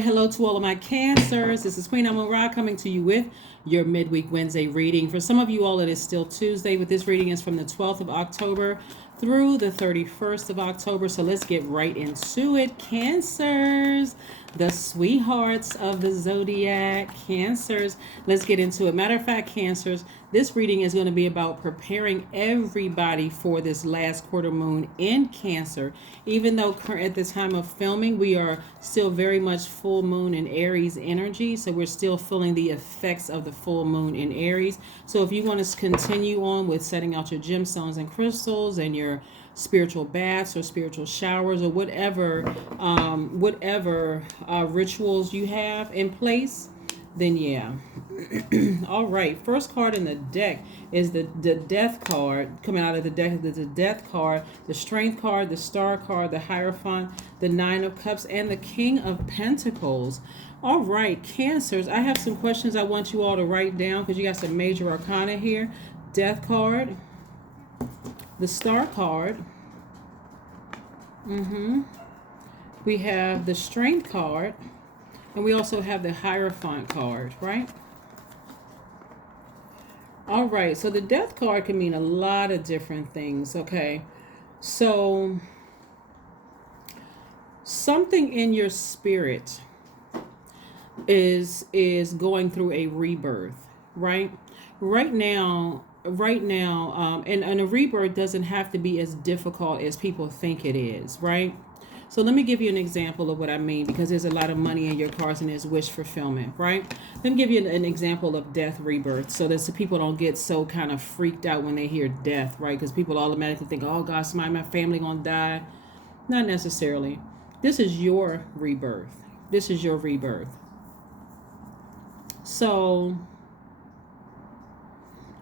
Hello to all of my Cancers. This is Queen Amun Ra coming to you with your midweek Wednesday reading. For some of you all, it is still Tuesday, but this reading is from the 12th of October through the 31st of October. So let's get right into it. Cancers, the sweethearts of the Zodiac. Cancers, let's get into it. Matter of fact, Cancers, this reading is going to be about preparing everybody for this last quarter moon in Cancer. Even though at the time of filming, we are still very much full moon in Aries energy. So we're still feeling the effects of the full moon in Aries. So if you want to continue on with setting out your gemstones and crystals and your spiritual baths or spiritual showers or whatever rituals you have in place, then yeah. All right, first card in the deck is the death card. Coming out of the deck, the death card, the strength card, the star card, the Hierophant, the Nine of Cups, and the King of Pentacles. All right, Cancers, I have some questions I want you all to write down because you got some major arcana here. Death card, the star card, we have the strength card, and we also have the Hierophant card, right? All right, so the death card can mean a lot of different things, okay? So something in your spirit is going through a rebirth, right? Right now, and a rebirth doesn't have to be as difficult as people think it is, right? So let me give you an example of what I mean, because there's a lot of money in your cards and there's wish fulfillment, right? Let me give you an example of death rebirth so that so people don't get so kind of freaked out when they hear death, right? Because people automatically think, oh God, somebody in my family gonna die. Not necessarily. This is your rebirth. This is your rebirth. So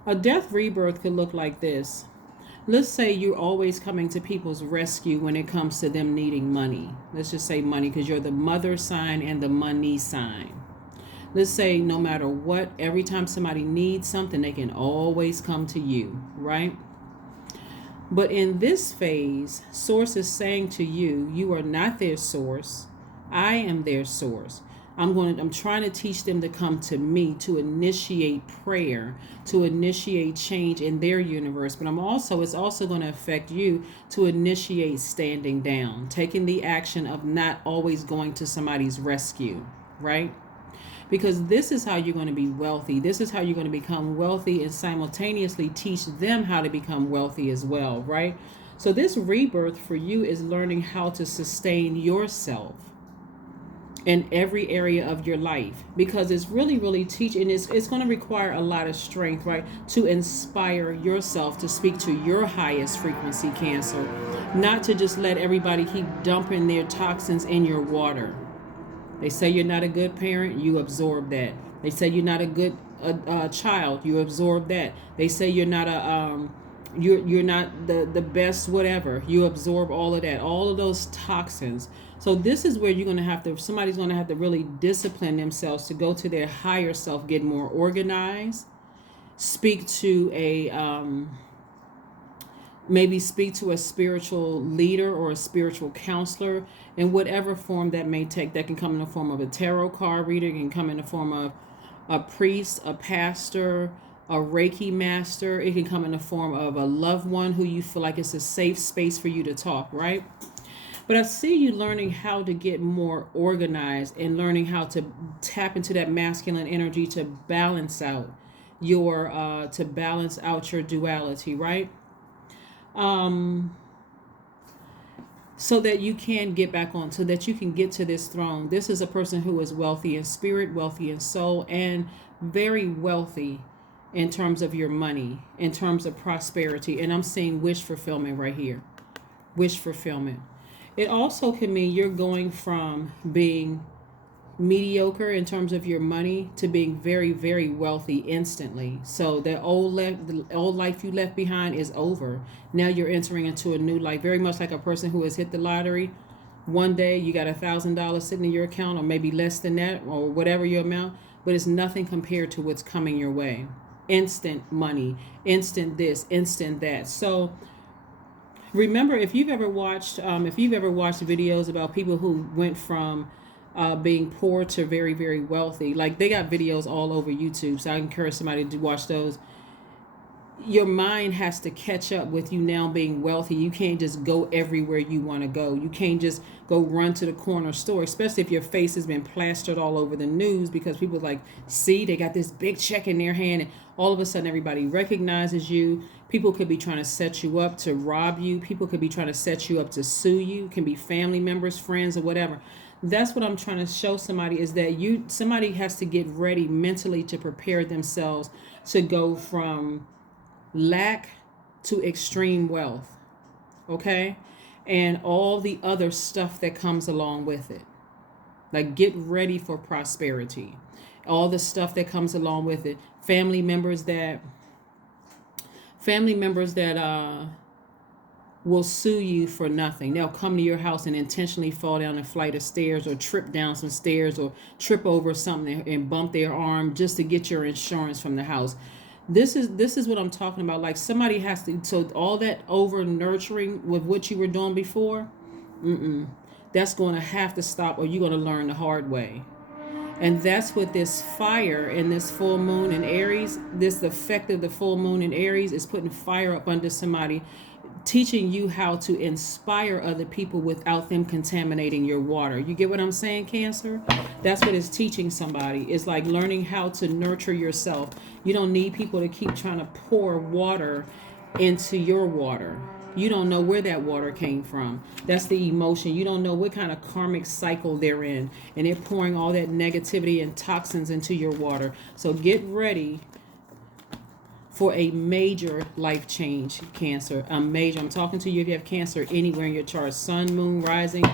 a death rebirth could look like this. Let's say you're always coming to people's rescue when it comes to them needing money. Let's just say money because you're the mother sign and the money sign. Let's say no matter what, every time somebody needs something, they can always come to you, right? But in this phase, Source is saying to you, you are not their source. I am their source. I'm trying to teach them to come to me to initiate prayer, to initiate change in their universe. But it's also going to affect you to initiate standing down, taking the action of not always going to somebody's rescue, right? Because this is how you're going to be wealthy. This is how you're going to become wealthy and simultaneously teach them how to become wealthy as well, right? So this rebirth for you is learning how to sustain yourself in every area of your life, because it's really teaching. It's going to require a lot of strength, right, to inspire yourself to speak to your highest frequency, Cancer, not to just let everybody keep dumping their toxins in your water. They say you're not a good parent, you absorb that. They say you're not a good child, you absorb that. They say you're not you're not the best whatever, you absorb all of that, all of those toxins. So this is where somebody's going to have to really discipline themselves to go to their higher self, get more organized, speak to maybe speak to a spiritual leader or a spiritual counselor in whatever form that may take. That can come in the form of a tarot card reader, it can come in the form of a priest, a pastor, a Reiki master. It can come in the form of a loved one who you feel like it's a safe space for you to talk, right? But I see you learning how to get more organized and learning how to tap into that masculine energy to balance out your duality, right? So that you can get back on, so that you can get to this throne. This is a person who is wealthy in spirit, wealthy in soul, and very wealthy in terms of your money, in terms of prosperity. And I'm seeing wish fulfillment right here. Wish fulfillment. It also can mean you're going from being mediocre in terms of your money to being very, very wealthy instantly. So the old life you left behind is over. Now you're entering into a new life, very much like a person who has hit the lottery. One day you got $1,000 sitting in your account, or maybe less than that, or whatever your amount, but it's nothing compared to what's coming your way. Instant money, instant this, instant that. So remember, if you've ever watched videos about people who went from being poor to very, very wealthy. Like, they got videos all over YouTube, so I encourage somebody to watch those. Your mind has to catch up with you now being wealthy. You can't just go everywhere you want to go. You can't just go run to the corner store, especially if your face has been plastered all over the news, because people like, see, they got this big check in their hand, and all of a sudden everybody recognizes you. People could be trying to set you up to rob you. People could be trying to set you up to sue you. It can be family members, friends, or whatever. That's what I'm trying to show somebody, is that somebody has to get ready mentally to prepare themselves to go from lack to extreme wealth, okay? And all the other stuff that comes along with it. Like, get ready for prosperity. All the stuff that comes along with it. Family members that will sue you for nothing. They'll come to your house and intentionally fall down a flight of stairs, or trip down some stairs, or trip over something and bump their arm just to get your insurance from the house. This is what I'm talking about. Like, somebody has to, so all that over nurturing with what you were doing before, that's going to have to stop, or you're going to learn the hard way. And that's what this fire in this full moon in Aries, this effect of the full moon in Aries is putting fire up under somebody, teaching you how to inspire other people without them contaminating your water. You get what I'm saying, Cancer? That's what it's teaching somebody. It's like learning how to nurture yourself. You don't need people to keep trying to pour water into your water. You don't know where that water came from. That's the emotion. You don't know what kind of karmic cycle they're in. And they're pouring all that negativity and toxins into your water. So get ready for a major life change, Cancer. I'm talking to you if you have Cancer anywhere in your chart. Sun, moon, rising,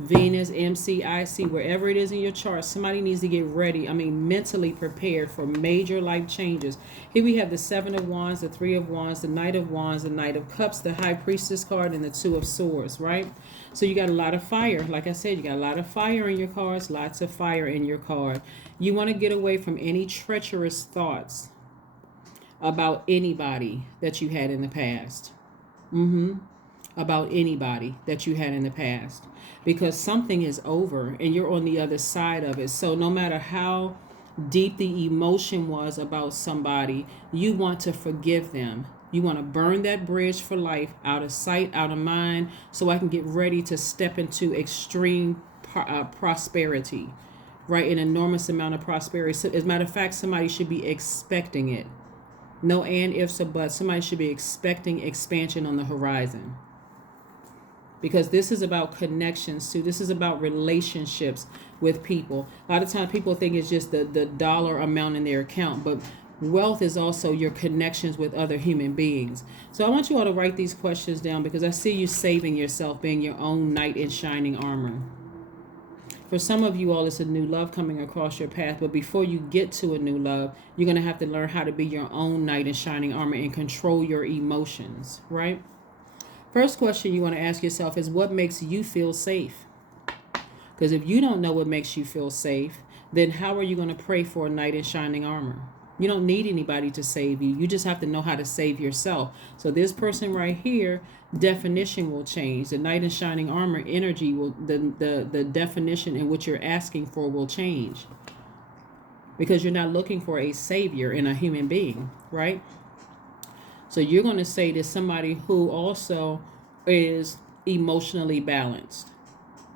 Venus, MC, IC, wherever it is in your chart, somebody needs to get ready. Mentally prepared for major life changes. Here we have the Seven of Wands, the Three of Wands, the Knight of Wands, the Knight of Cups, the High Priestess card, and the Two of Swords, right? So you got a lot of fire. Like I said, you got a lot of fire in your cards, lots of fire in your card. You want to get away from any treacherous thoughts about anybody that you had in the past. About anybody that you had in the past. Because something is over and you're on the other side of it. So no matter how deep the emotion was about somebody, you want to forgive them. You want to burn that bridge for life, out of sight, out of mind, so I can get ready to step into extreme prosperity, right? An enormous amount of prosperity. So, as a matter of fact, somebody should be expecting it. No and, ifs, or buts. Somebody should be expecting expansion on the horizon. Because this is about connections too. This is about relationships with people. A lot of times people think it's just the dollar amount in their account, but wealth is also your connections with other human beings. So I want you all to write these questions down, because I see you saving yourself, being your own knight in shining armor. For some of you all, it's a new love coming across your path. But before you get to a new love, you're going to have to learn how to be your own knight in shining armor and control your emotions, right? First question you want to ask yourself is, what makes you feel safe? Because if you don't know what makes you feel safe, then how are you going to pray for a knight in shining armor? You don't need anybody to save you. You just have to know how to save yourself. So this person right here, definition will change. The knight in shining armor energy will, the definition in which you're asking for will change. Because you're not looking for a savior in a human being, right? So you're going to say to somebody who also is emotionally balanced,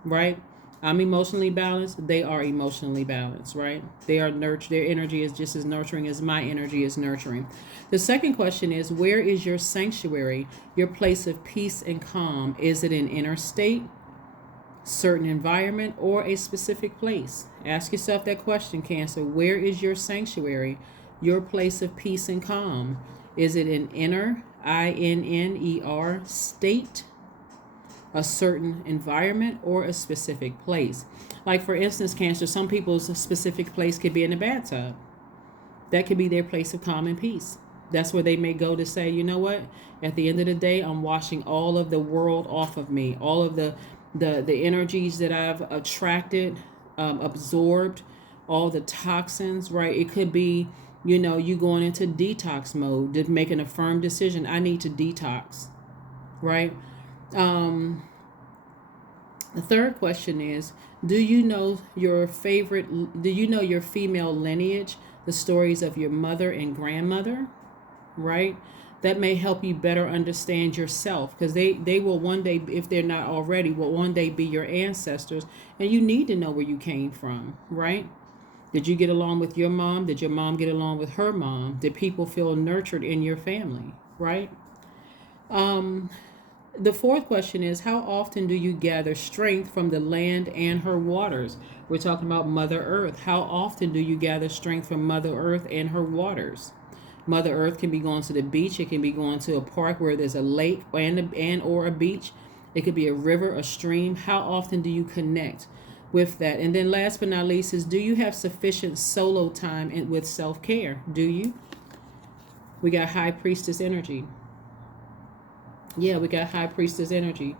right? I'm emotionally balanced. They are emotionally balanced, right? They are nurtured. Their energy is just as nurturing as my energy is nurturing. The second question is, where is your sanctuary, your place of peace and calm? Is it an inner state, certain environment, or a specific place? Ask yourself that question, Cancer. Where is your sanctuary, your place of peace and calm? Is it an inner, INNER, state, a certain environment, or a specific place? Like, for instance, Cancer, some people's specific place could be in the bathtub. That could be their place of calm and peace. That's where they may go to say, you know what, at the end of the day, I'm washing all of the world off of me, all of the energies that I've attracted, absorbed, all the toxins, right? It could be, you know, you going into detox mode, making a firm decision. I need to detox, right? The third question is, do you know your favorite, do you know your female lineage, the stories of your mother and grandmother, right? That may help you better understand yourself, because they will one day, if they're not already, will one day be your ancestors, and you need to know where you came from, right? Did you get along with your mom? Did your mom get along with her mom? Did people feel nurtured in your family, right? Um, the fourth question is, how often do you gather strength from the land and her waters? We're talking about Mother Earth. How often do you gather strength from Mother Earth and her waters? Mother Earth can be going to the beach. It can be going to a park where there's a lake and or a beach. It could be a river, a stream. How often do you connect with that? And then last but not least is, do you have sufficient solo time and with self-care? Do you? We got High Priestess energy. Yeah, we got High Priestess energy.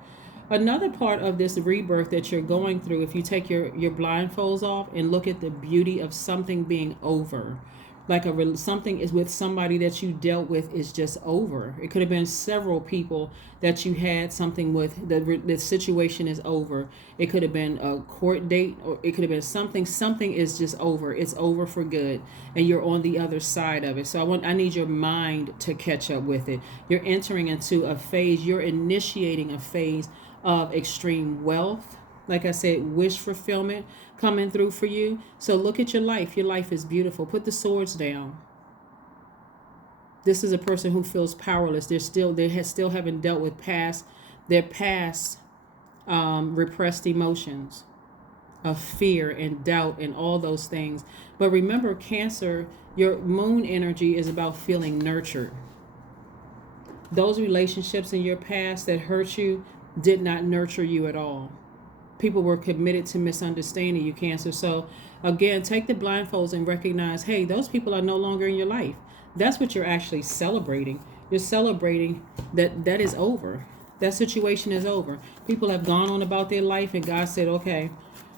Another part of this rebirth that you're going through, if you take your blindfolds off and look at the beauty of something being over, like something is with somebody that you dealt with is just over. It could have been several people that you had something with. The situation is over. It could have been a court date, or it could have been something. Something is just over. It's over for good, and you're on the other side of it. So I need your mind to catch up with it. You're entering into a phase. You're initiating a phase of extreme wealth. Like I said, wish fulfillment coming through for you. So look at your life. Your life is beautiful. Put the swords down. This is a person who feels powerless. Still haven't dealt with their past repressed emotions of fear and doubt and all those things. But remember, Cancer, your moon energy is about feeling nurtured. Those relationships in your past that hurt you did not nurture you at all. People were committed to misunderstanding you, Cancer. So again, take the blindfolds and recognize, hey, those people are no longer in your life. That's what you're actually celebrating. You're celebrating that is over. That situation is over. People have gone on about their life, and God said, okay,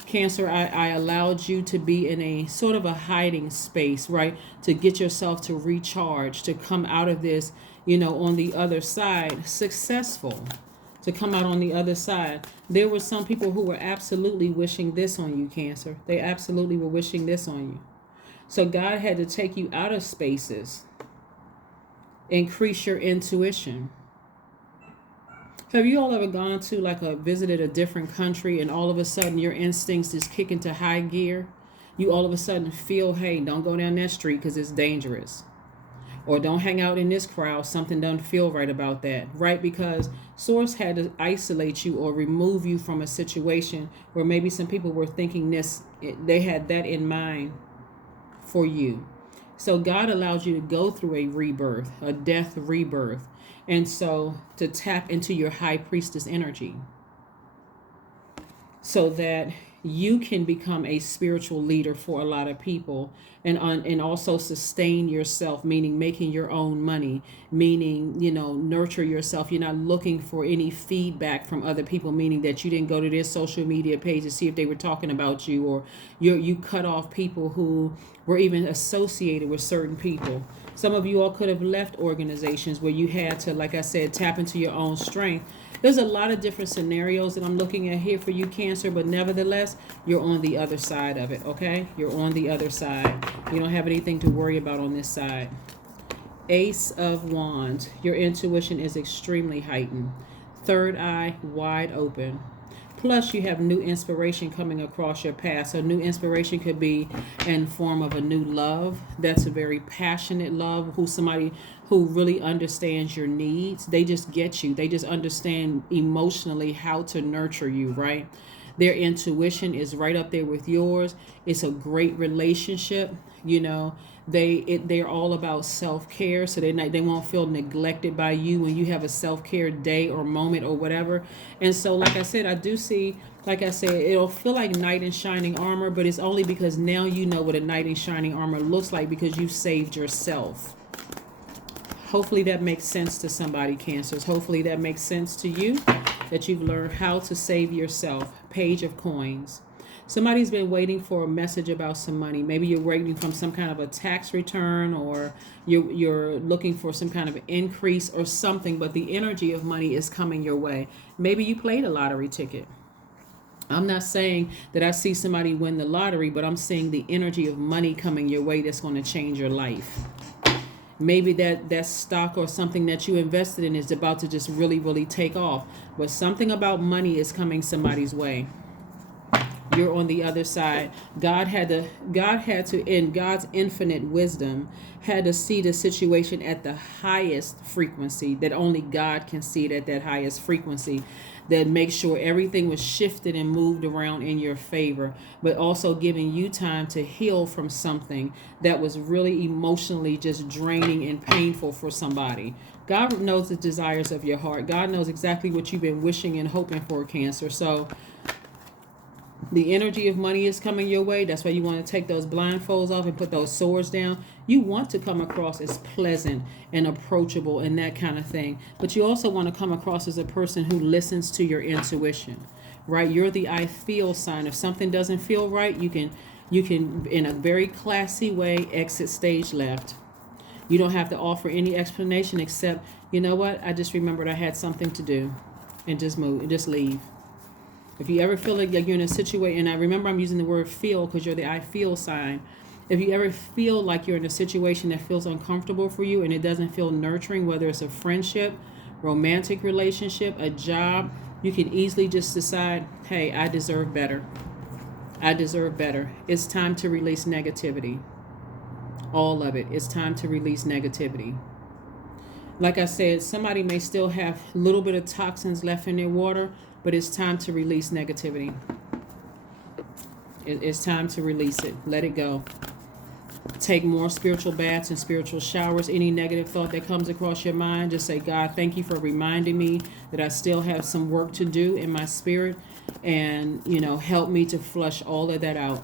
Cancer, I allowed you to be in a sort of a hiding space, right? To get yourself to recharge, to come out of this, on the other side, successful. To come out on the other side. There were some people who were absolutely wishing this on you, Cancer. They absolutely were wishing this on you. So God had to take you out of spaces. Increase your intuition. Have you all ever gone to visited a different country, and all of a sudden your instincts just kick into high gear? You all of a sudden feel, hey, don't go down that street because it's dangerous. Or don't hang out in this crowd. Something doesn't feel right about that, right? Because Source had to isolate you or remove you from a situation where maybe some people were thinking they had that in mind for you. So God allowed you to go through a rebirth, a death rebirth. And so to tap into your High Priestess energy, so that you can become a spiritual leader for a lot of people, and also sustain yourself, meaning making your own money, meaning, nurture yourself. You're not looking for any feedback from other people, meaning that you didn't go to their social media page to see if they were talking about you, or you cut off people who were even associated with certain people. Some of you all could have left organizations where you had to, like I said, tap into your own strength. There's a lot of different scenarios that I'm looking at here for you, Cancer, but nevertheless, you're on the other side of it, okay? You're on the other side. You don't have anything to worry about on this side. Ace of Wands. Your intuition is extremely heightened. Third eye wide open. Plus, you have new inspiration coming across your path. So new inspiration could be in form of a new love. That's a very passionate love, somebody who really understands your needs. They just get you. They just understand emotionally how to nurture you, right? Their intuition is right up there with yours. It's a great relationship. They're all about self-care, so they won't feel neglected by you when you have a self-care day or moment or whatever. And so, like I said, I do see, like I said, it'll feel like knight in shining armor, but it's only because now you know what a knight in shining armor looks like, because you saved yourself. Hopefully that makes sense to somebody, Cancers. Hopefully that makes sense to you, that you've learned how to save yourself. Page of Coins. Somebody's been waiting for a message about some money. Maybe you're waiting from some kind of a tax return, or you're looking for some kind of increase or something, but the energy of money is coming your way. Maybe you played a lottery ticket. I'm not saying that I see somebody win the lottery, but I'm seeing the energy of money coming your way that's going to change your life. Maybe that stock or something that you invested in is about to just really, really take off. But something about money is coming somebody's way. You're on the other side. God had to in God's infinite wisdom had to see the situation at the highest frequency that only God can see it at that highest frequency, that makes sure everything was shifted and moved around in your favor, but also giving you time to heal from something that was really emotionally just draining and painful for somebody. God knows the desires of your heart. God knows exactly what you've been wishing and hoping for, Cancer. So the energy of money is coming your way. That's why you want to take those blindfolds off and put those swords down. You want to come across as pleasant and approachable and that kind of thing. But you also want to come across as a person who listens to your intuition, right? You're the I feel sign. If something doesn't feel right, you can in a very classy way exit stage left. You don't have to offer any explanation except, you know what? I just remembered I had something to do, and just move and just leave. If you ever feel like you're in a situation, and I remember I'm using the word feel because you're the I feel sign. If you ever feel like you're in a situation that feels uncomfortable for you and it doesn't feel nurturing, whether it's a friendship, romantic relationship, a job, you can easily just decide, hey, I deserve better. I deserve better. It's time to release negativity. All of it. It's time to release negativity. Like I said, somebody may still have a little bit of toxins left in their water, but it's time to release negativity. It's time to release it. Let it go. Take more spiritual baths and spiritual showers. Any negative thought that comes across your mind, just say, God, thank you for reminding me that I still have some work to do in my spirit, and, help me to flush all of that out.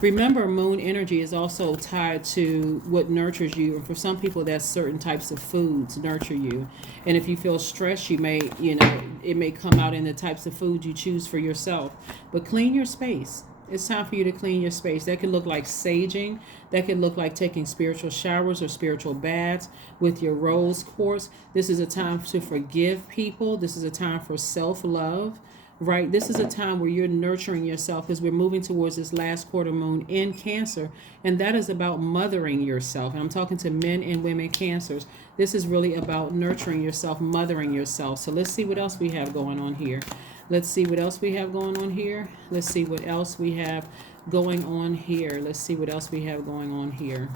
Remember, moon energy is also tied to what nurtures you. And for some people, that's certain types of foods nurture you. And if you feel stressed, it may come out in the types of foods you choose for yourself. But clean your space. It's time for you to clean your space. That could look like saging. That could look like taking spiritual showers or spiritual baths with your rose quartz. This is a time to forgive people. This is a time for self-love. Right? This is a time where you're nurturing yourself, because we're moving towards this last quarter moon in Cancer, and that is about mothering yourself. And I'm talking to men and women Cancers. This is really about nurturing yourself, mothering yourself. So let's see what else we have going on here. Let's see what else we have going on here. Let's see what else we have going on here. Let's see what else we have going on here.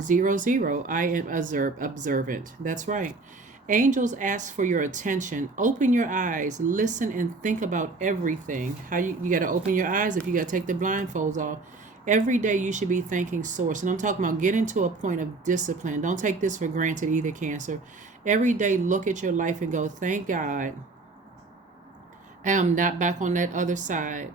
00. I am observant. That's right. Angels ask for your attention. Open your eyes, listen, and think about everything. How you got to open your eyes if you got to take the blindfolds off. Every day you should be thanking Source. And I'm talking about getting to a point of discipline. Don't take this for granted either, Cancer. Every day look at your life and go, thank God I am not back on that other side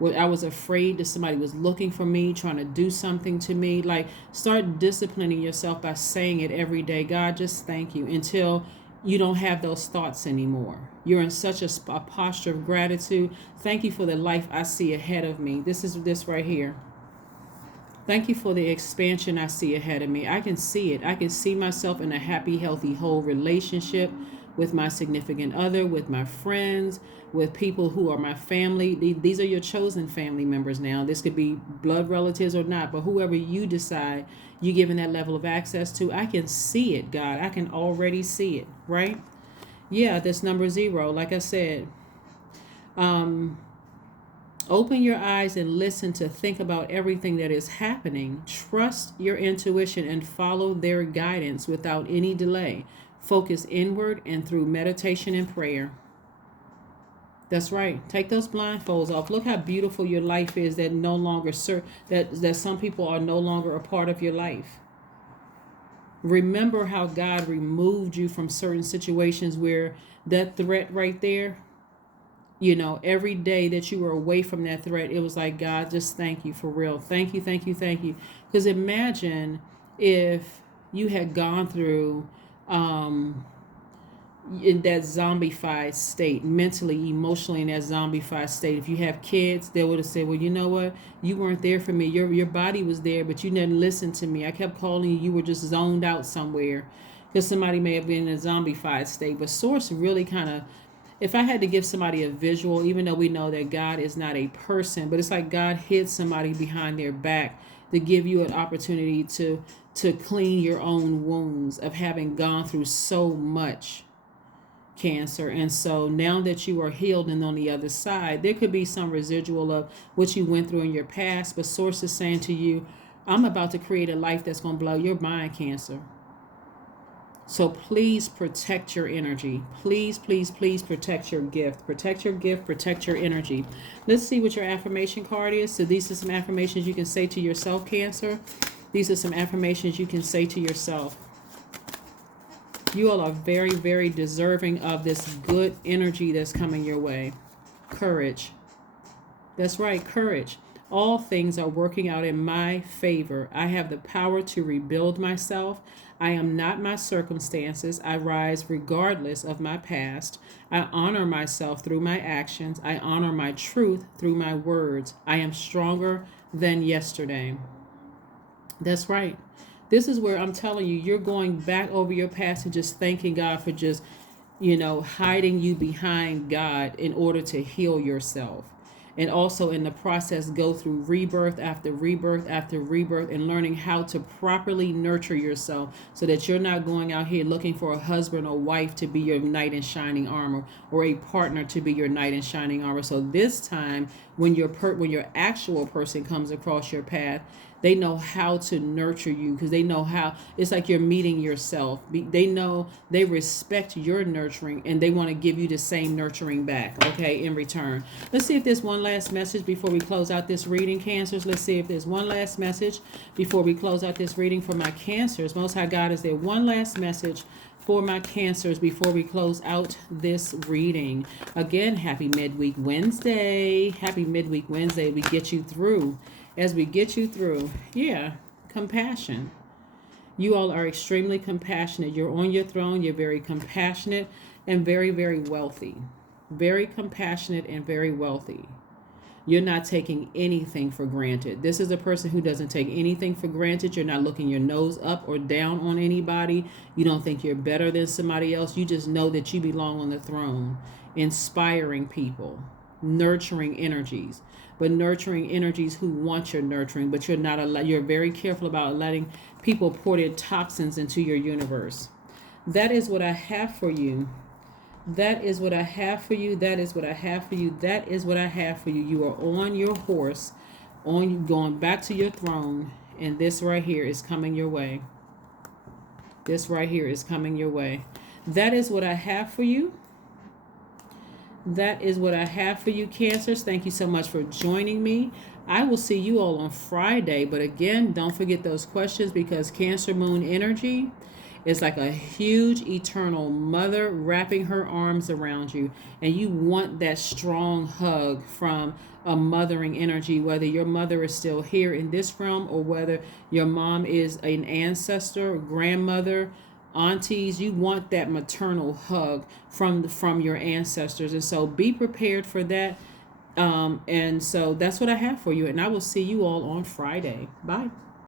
where I was afraid that somebody was looking for me, trying to do something to me. Like, start disciplining yourself by saying it every day. God, just thank you, until you don't have those thoughts anymore. You're in such a posture of gratitude. Thank you for the life I see ahead of me. This is this right here. Thank you for the expansion I see ahead of me. I can see it. I can see myself in a happy, healthy, whole relationship with my significant other, with my friends, with people who are my family. These are your chosen family members now. This could be blood relatives or not, but whoever you decide you're giving that level of access to, I can see it, God. I can already see it, right? Yeah, that's number 0. Like I said, open your eyes and listen to think about everything that is happening. Trust your intuition and follow their guidance without any delay. Focus inward and through meditation and prayer. That's right. Take those blindfolds off. Look how beautiful your life is that no longer that some people are no longer a part of your life. Remember how God removed you from certain situations where that threat right there, every day that you were away from that threat, it was like, God, just thank you for real. Thank you, thank you, thank you. Because imagine if you had gone through in that zombified state, mentally, emotionally, in that zombified state. If you have kids, they would have said, well, you know what? You weren't there for me. Your body was there, but you didn't listen to me. I kept calling you. You were just zoned out somewhere, because somebody may have been in a zombified state. But Source really kind of If I had to give somebody a visual, even though we know that God is not a person, but it's like God hid somebody behind their back to give you an opportunity to clean your own wounds of having gone through so much, Cancer. And so now that you are healed and on the other side, there could be some residual of what you went through in your past, but Source is saying to you, I'm about to create a life that's going to blow your mind, Cancer. So please protect your energy. Please, please, please protect your gift. Protect your gift, protect your energy. Let's see what your affirmation card is. So these are some affirmations you can say to yourself, Cancer. These are some affirmations you can say to yourself. You all are very, very deserving of this good energy that's coming your way. Courage. That's right, courage. All things are working out in my favor. I have the power to rebuild myself. I am not my circumstances. I rise regardless of my past. I honor myself through my actions. I honor my truth through my words. I am stronger than yesterday. That's right. This is where I'm telling you, you're going back over your past and just thanking God for just, hiding you behind God in order to heal yourself. And also in the process, go through rebirth after rebirth after rebirth and learning how to properly nurture yourself so that you're not going out here looking for a husband or wife to be your knight in shining armor or a partner to be your knight in shining armor. So this time, when your actual person comes across your path, they know how to nurture you because they know how. It's like you're meeting yourself. They know, they respect your nurturing and they want to give you the same nurturing back, okay, in return. Let's see if there's one last message before we close out this reading, Cancers. Let's see if there's one last message before we close out this reading for my Cancers. Most High God, is there one last message for my Cancers before we close out this reading? Again, happy midweek Wednesday. Happy midweek Wednesday. We get you through. As we get you through, compassion. You all are extremely compassionate. You're on your throne. You're very compassionate and very, very wealthy. Very compassionate and very wealthy. You're not taking anything for granted. This is a person who doesn't take anything for granted. You're not looking your nose up or down on anybody. You don't think you're better than somebody else. You just know that you belong on the throne, inspiring people, nurturing energies. But nurturing energies who want your nurturing, but you're very careful about letting people pour their toxins into your universe. That is what I have for you. That is what I have for you. That is what I have for you. That is what I have for you. You are on your horse, going back to your throne, and this right here is coming your way. This right here is coming your way. That is what I have for you. That is what I have for you, Cancers. Thank you so much for joining me. I will see you all on Friday. But again, don't forget those questions because Cancer Moon energy is like a huge eternal mother wrapping her arms around you. And you want that strong hug from a mothering energy, whether your mother is still here in this realm or whether your mom is an ancestor, grandmother, aunties. You want that maternal hug from your ancestors, and so be prepared for that. And so that's what I have for you, and I will see you all on Friday. Bye.